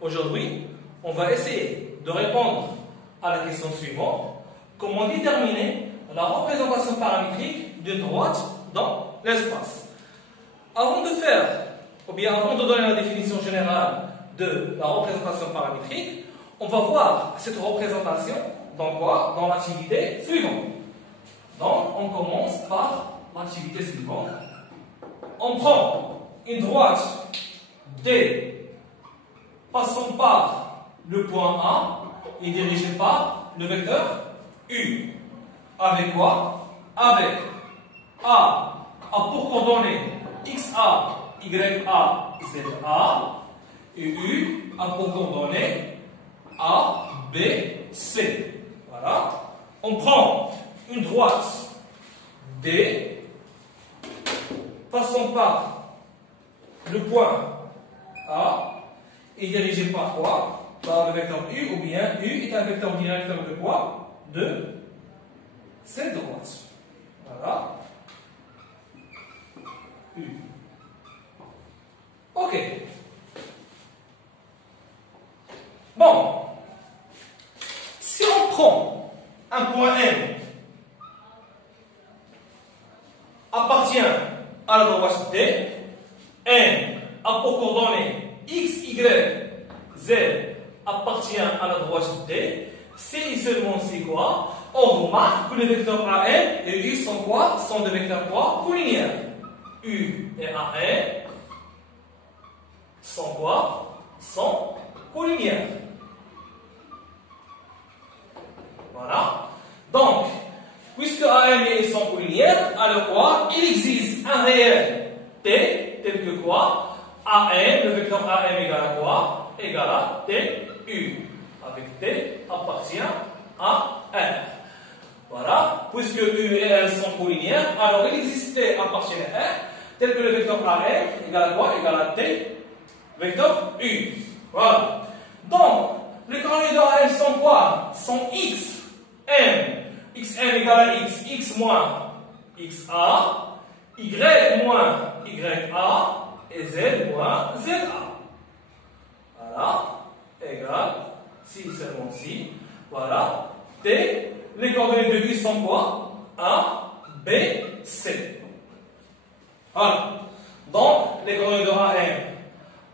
Aujourd'hui, on va essayer de répondre à la question suivante. Comment déterminer la représentation paramétrique d'une droite dans l'espace? Avant de donner la définition générale de la représentation paramétrique, on va voir cette représentation dans quoi? Dans l'activité suivante. Donc, on commence par l'activité suivante. On prend une droite D passant par le point A et dirigée par le vecteur U. Avec quoi? Avec A pour coordonnées XA, YA, ZA et U a pour coordonnées A, B, C. Voilà. On prend une droite D passant par le point A et dirigée par quoi? Par le vecteur U, ou bien U est un vecteur directeur de quoi? De cette droite. Voilà. U. Ok. Bon. Si on prend un point M appartient à la droite D, M a pour coordonnées X, Y, Z appartient à la droite D, c'est seulement c'est quoi? On remarque que les vecteurs AM et U sont quoi? Sont des vecteurs quoi? Colliniaires. U et AM sont quoi? Sont colliniaires. Voilà. Donc, puisque AM et U sont colliniaires, alors quoi? Il existe un réel T, tel que quoi? AM, le vecteur AM égale à quoi? Égale à TU. Avec T appartient à R. Voilà. Puisque U et R sont colliniaires, alors il existe T appartient à R, tel que le vecteur AM égale à quoi? Égale à T, vecteur U. Voilà. Donc, les coordonnées de AM sont quoi? Sont X, M. XM égale à X, X moins XA, Y moins YA, et Z moins ZA. Voilà. Égale, si seulement si. Voilà. T, les coordonnées de U sont quoi? A, B, C. Voilà. Donc, les coordonnées de AM,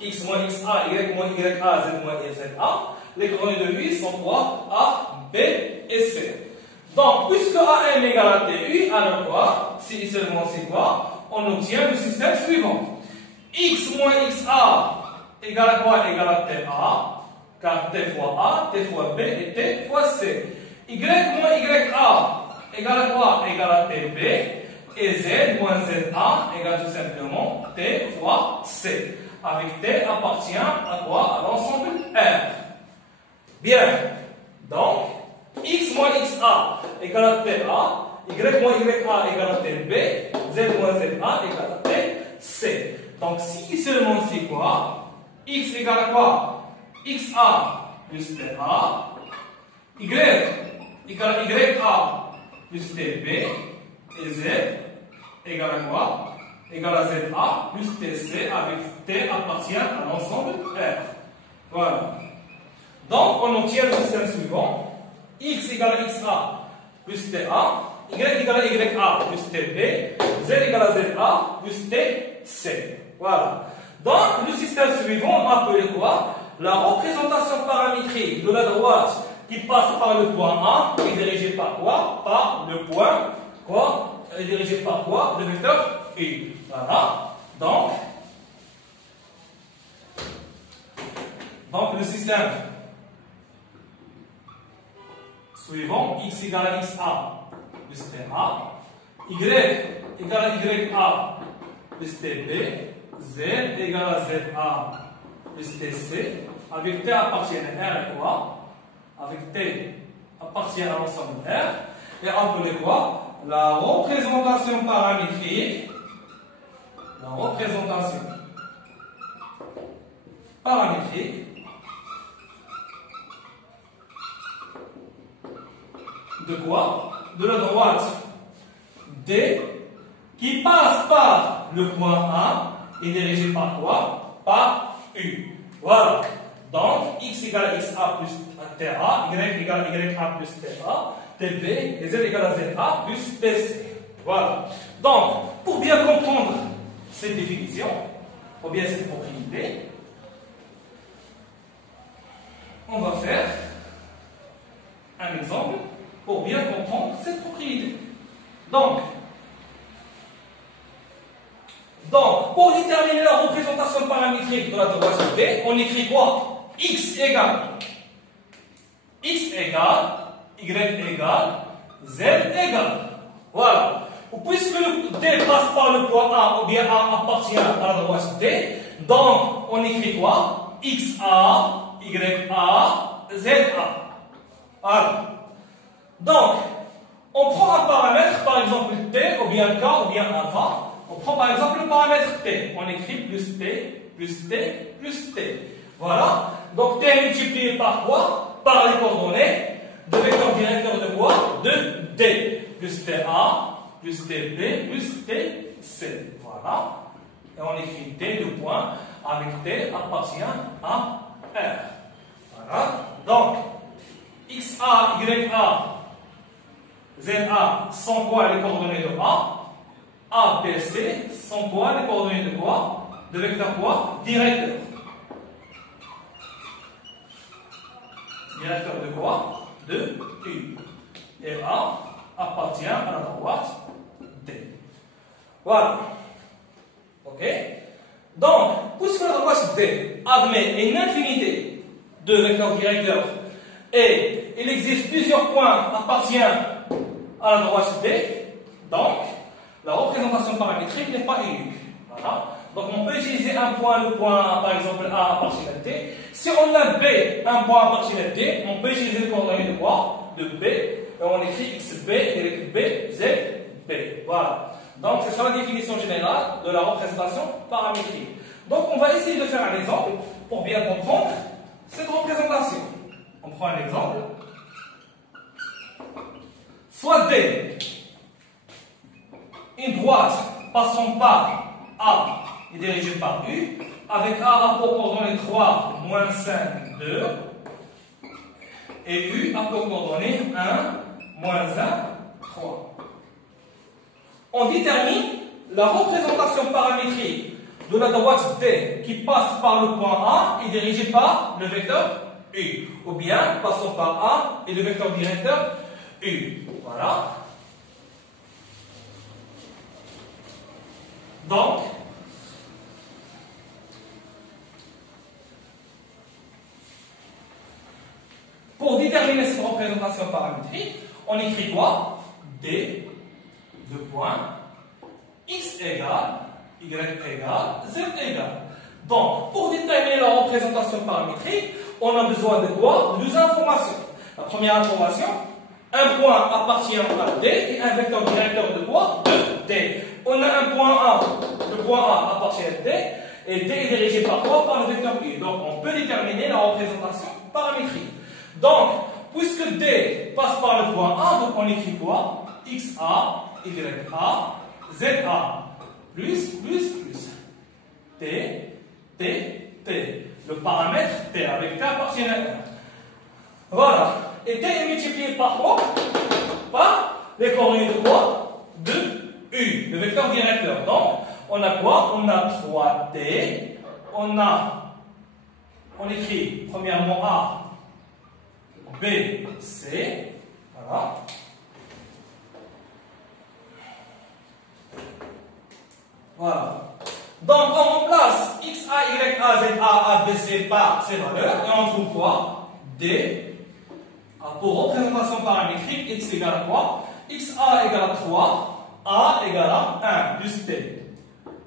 X moins XA, Y moins YA, Z moins ZA. Les coordonnées de U sont quoi? A, B et C. Donc, puisque AM égale à TU, alors quoi? Si seulement c'est quoi? On obtient le système suivant. X moins XA égale à quoi? Égale à TA, car T fois A, T fois B et T fois C. Y moins YA égale à quoi? Égale à TB, et Z moins ZA égale tout simplement T fois C. Avec T appartient à quoi? À l'ensemble R. Bien. Donc, X moins XA égale à TA, Y moins YA égale à TB, Z moins ZA égale à TC. Donc, si seulement c'est quoi? X égale à quoi? XA plus TA, Y égale à YA plus TB, et Z égale à quoi? Égale à ZA plus TC, avec T appartient à l'ensemble R. Voilà. Donc, on obtient le système suivant. X égale à XA plus TA, Y égale à YA plus TB, Z égale à ZA plus TC. Voilà. Donc, le système suivant, on appelle quoi? La représentation paramétrique de la droite qui passe par le point A est dirigée par quoi? Par le point quoi? Est dirigée par quoi? Le vecteur U. Voilà. Donc le système suivant, X égale à XA plus TA, Y égale à YA plus TB, Z égale à ZA plus TC, avec T appartient à R et quoi? Avec T appartient à l'ensemble R, et appelé quoi? La représentation paramétrique, de quoi? De la droite D qui passe par le point A est dirigée par quoi? Par U. Voilà. Donc, x égale à xa plus ta, y égale à ya plus ta, tb et z égale à za plus bc. Voilà. Donc, pour bien comprendre cette définition, ou bien cette propriété, on va faire un exemple pour bien comprendre cette propriété. Donc, pour déterminer la représentation paramétrique de la droite D, on écrit quoi? X égale y égale z égale. Voilà. Puisque le D passe par le point A, ou bien A appartient à la droite D, donc on écrit quoi? XA, YA, ZA. Voilà. Donc, on prend un paramètre, par exemple T, ou bien K, ou bien alpha. On prend par exemple le paramètre T. On écrit plus T, plus T, plus T. Voilà. Donc T est multiplié par quoi? Par les coordonnées de vecteur directeur de quoi? De D. Plus TA, plus TB, plus TC. Voilà. Et on écrit T de point avec T appartient à R. Voilà. Donc, XA, YA, ZA sont quoi les coordonnées de A? A, B, C sont quoi les coordonnées de quoi? De vecteur quoi? Directeur. Directeur de quoi? De U. Et A appartient à la droite D. Voilà. Ok? Donc, puisque la droite D admet une infinité de vecteurs directeurs et il existe plusieurs points appartiennent à la droite D, donc la représentation paramétrique n'est pas unique. Voilà. Donc on peut utiliser un point, le point par exemple A appartient à D. Si on a B, un point appartient à D, on peut utiliser le coordonnées de quoi? De B. Et on écrit XB, YB, ZB. Voilà. Donc c'est ça la définition générale de la représentation paramétrique. Donc on va essayer de faire un exemple pour bien comprendre cette représentation. On prend un exemple. Soit D, une droite passant par A est dirigée par U, avec A rapport coordonnées 3, moins 5, 2, et U rapport coordonnées 1, moins 1, 3. On détermine la représentation paramétrique de la droite D qui passe par le point A est dirigée par le vecteur U, ou bien passant par A et le vecteur directeur U. Voilà. Donc, pour déterminer cette représentation paramétrique, on écrit quoi? D, deux points, X égale, Y égale, Z égale. Donc, pour déterminer la représentation paramétrique, on a besoin de quoi? De deux informations. La première information, un point appartient à D et un vecteur directeur de quoi? De D. On a un point A, le point A appartient à D, et D est dirigé par quoi? Par le vecteur U. Donc on peut déterminer la représentation paramétrique. Donc, puisque D passe par le point A, donc on écrit quoi? XA, YA, ZA, plus, T, T, T. Le paramètre T avec T appartient à R. Voilà. Et T est multiplié par quoi? Par les coordonnées de quoi? De U, le vecteur directeur. Donc, on a quoi? On a 3T. On écrit premièrement A, B, C. Voilà. Voilà. Donc, on remplace X, A, Y, A, Z, A, B, C par ces valeurs. Et on trouve quoi? D. Pour représentation paramétrique, X égale à quoi? XA égale à 3. A égale à 1 plus T.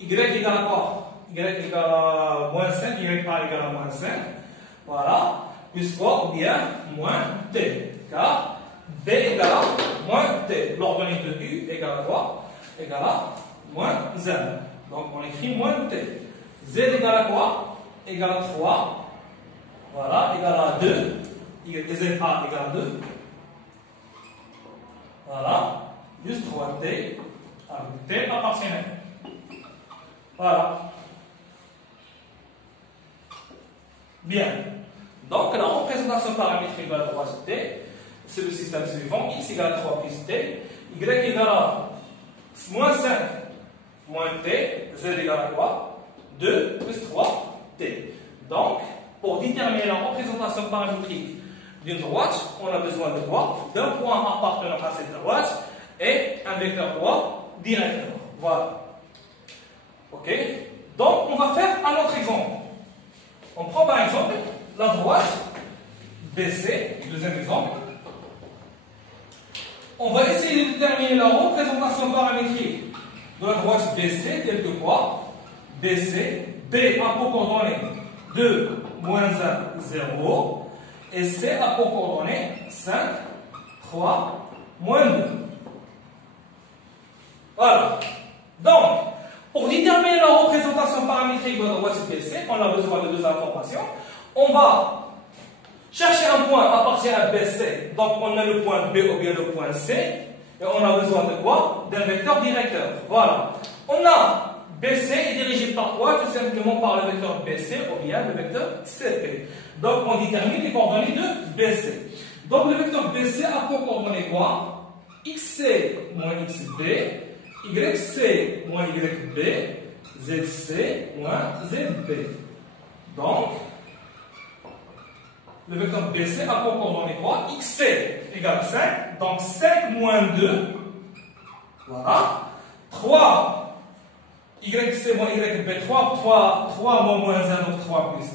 Y égale à quoi? Y égale à moins 5, YA égale à moins 5. Voilà. Plus quoi? Ou bien moins T. Car B égale à moins T. L'ordonnée de U égale à quoi? Égale à moins 1. Donc on écrit moins T. Z égale à quoi? Égale à 3. Voilà. Égale à 2. ZA égale à 2. Voilà. Plus 3T, avec T appartient à R. Voilà. Bien. Donc, la représentation paramétrique de la droite T, c'est le système suivant. X égale à 3 plus T, Y égale à moins 5 moins T, Z égale à quoi? 2 plus 3 T. Donc, pour déterminer la représentation paramétrique d'une droite, on a besoin de quoi? D'un point appartenant à cette droite et un vecteur quoi? Directeur. Voilà. Ok? Donc, on va faire un autre exemple. On prend par exemple la droite BC, deuxième exemple. On va essayer de déterminer la représentation paramétrique de la droite BC, telle que quoi? BC, B a pour coordonnées 2, moins 1, 0, et C a pour coordonnées 5, 3, moins 2. Voilà. Donc, pour déterminer la représentation paramétrique de la droite BC, on a besoin de deux informations. On va chercher un point à partir de BC. Donc, on a le point B ou bien le point C. Et on a besoin de quoi? D'un vecteur directeur. Voilà. On a BC est dirigé par quoi? Tout simplement par le vecteur BC ou bien le vecteur CP. Donc, on détermine les coordonnées de BC. Donc, le vecteur BC a pour coordonnées quoi? XC moins XB, YC moins YB, ZC moins ZB. Donc, le vecteur BC a pour coordonnées quoi? XC égale 5, donc 5 moins 2, voilà, 3, YC moins YB, 3 moins 1, donc 3 plus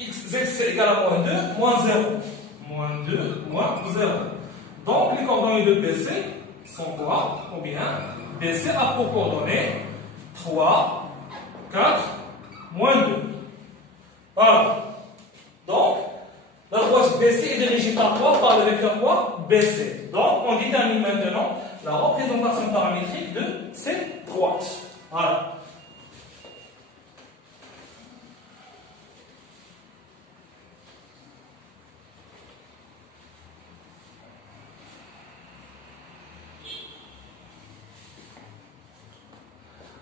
1, ZC égale à moins 2, moins 0, moins 2, moins 0. Donc, les coordonnées de BC sont quoi? Ou bien, BC a pour coordonnées 3, 4, moins 2. Voilà. Donc, la droite BC est dirigée par quoi? Par le vecteur quoi? BC. Donc, on détermine maintenant la représentation paramétrique de cette droite. Voilà.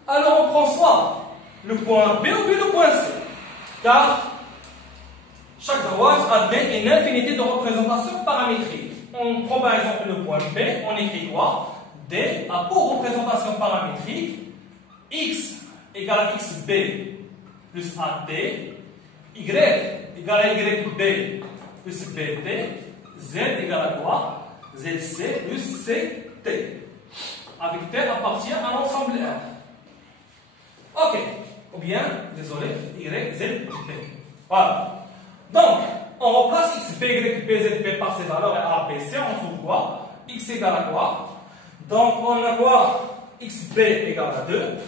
Alors, on prend soit le point B ou bien le point C. Car chaque droite admet une infinité de représentations paramétriques. On prend par exemple le point B, on écrit quoi? D a pour représentation paramétrique X égale à XB plus AT, Y égale à YB plus BT, Z égale à quoi? ZC plus CT. Avec T appartient à l'ensemble R. Ok. Ou bien, désolé, Y, Z, B. Voilà. Donc, on remplace XB, YB, ZB par ces valeurs et A, B, C, on trouve quoi? X égale à quoi? Donc, on a quoi? XB égale à 2.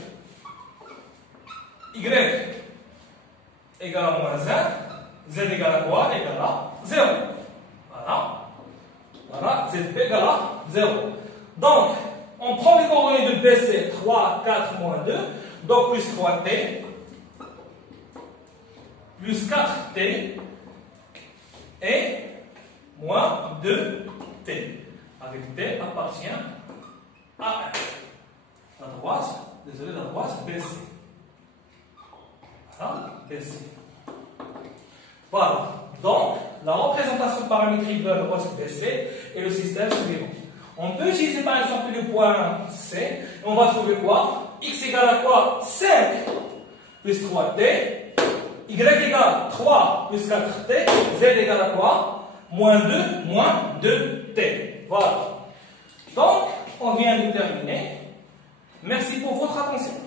Y égale à moins 1. Z égale à quoi? Égale à 0. Voilà. Voilà, ZB égale à 0. Donc, on prend les coordonnées de BC, 3, 4, moins 2. Donc, plus 3T, plus 4T, et moins 2T. Avec T appartient à 1. La droite BC. Voilà, BC. Voilà. Donc, la représentation paramétrique de la droite BC est le système suivant. On peut utiliser par exemple le point C, et on va trouver quoi? X égale à quoi? 5 plus 3T. Y égale 3 plus 4T. Z égale à quoi? Moins 2T. Voilà. Donc, on vient de terminer. Merci pour votre attention.